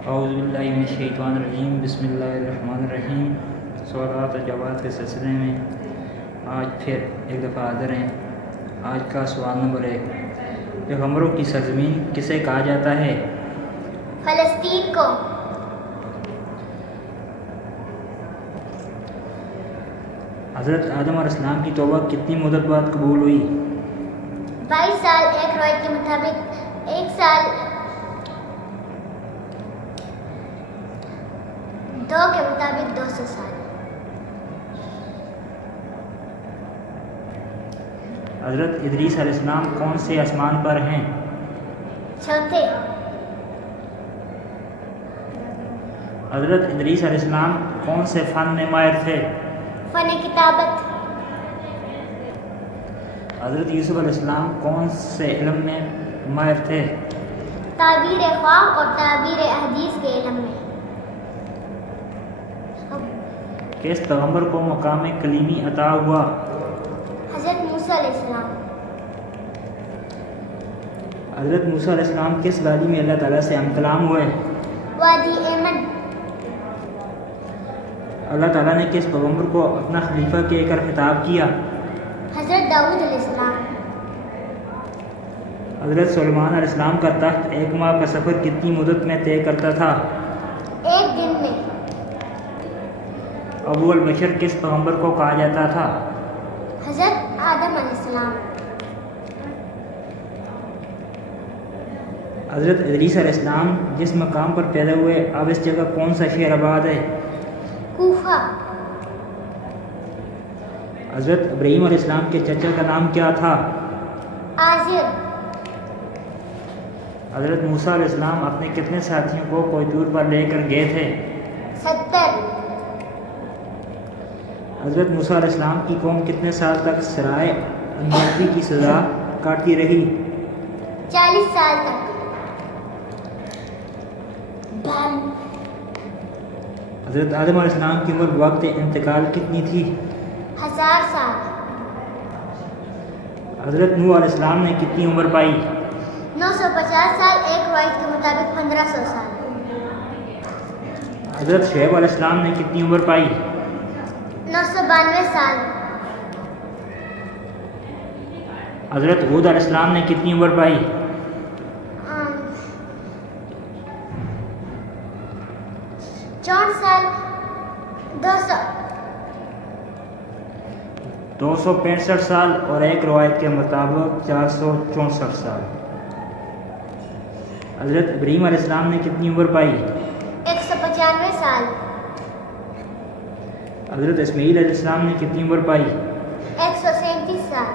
اعوذ باللہ من الشیطان الرجیم، بسم اللہ الرحمن الرحیم۔ سوالات اور جوابات کے سلسلے میں آج پھر ایک دفعہ حاضر ہیں۔ آج کا سوال نمبر 1، پیغمبروں کی سرزمین کسے کہا جاتا ہے؟ فلسطین کو۔ حضرت آدم علیہ السلام کی توبہ کتنی مدت بعد قبول ہوئی؟ 22 سال، ایک روایت کے مطابق 1 سال، 2 کے مطابق 200 سال۔ حضرت ادریس علیہ السلام کون سے آسمان پر ہیں؟ چوتھے۔ حضرت ادریس علیہ السلام کون سے فن میں ماہر تھے؟ فن کتابت۔ حضرت یوسف علیہ السلام کون سے علم میں ماہر تھے؟ تعبیر خواب اور تعبیر احادیث کے علم میں۔ کس پیغمبر کو مقام کلیمی عطا ہوا؟ حضرت موسیٰ علیہ السلام۔ حضرت موسیٰ علیہ السلام کس وادی میں اللہ تعالیٰ سے ہم کلام ہوئے؟ وادی ایمن۔ اللہ تعالیٰ نے کس پیغمبر کو اپنا خلیفہ کہہ کر خطاب کیا؟ حضرت داؤد علیہ السلام۔ حضرت سلیمان علیہ السلام کا تخت 1 ماہ کا سفر کتنی مدت میں طے کرتا تھا؟ 1 دن میں۔ ابو البشر کس پیغمبر کو کہا جاتا تھا؟ حضرت آدم علیہ السلام۔ حضرت ادریس علیہ السلام جس مقام پر پیدا ہوئے اب اس جگہ کون سا شہر آباد ہے؟ کوفہ۔ حضرت ابراہیم علیہ السلام کے چچا کا نام کیا تھا؟ آزر۔ حضرت موسیٰ علیہ السلام اپنے کتنے ساتھیوں کو کوہ طور پر لے کر گئے تھے؟ 70۔ حضرت موسیٰ علیہ السلام کی قوم کتنے سال تک سرائے اندازی کی سزا کاٹتی رہی؟ 40 سال تک۔ حضرت آدم علیہ السلام کی عمر وقت انتقال کتنی تھی؟ 1000 سال۔ حضرت نوح علیہ السلام نے کتنی عمر پائی؟ 950 سال، ایک روایت کے مطابق 1500 سال۔ حضرت شعیب علیہ السلام نے کتنی عمر پائی؟ 992 سال۔ حضرت ہود علیہ السلام نے کتنی عمر پائی؟ 64 سال، 265 سال اور ایک روایت کے مطابق 464 سال۔ حضرت ابراہیم علیہ السلام نے کتنی عمر پائی؟ 195 سال۔ حضرت اسماعیل علیہ السلام نے کتنی عمر پائی؟ 137 سال۔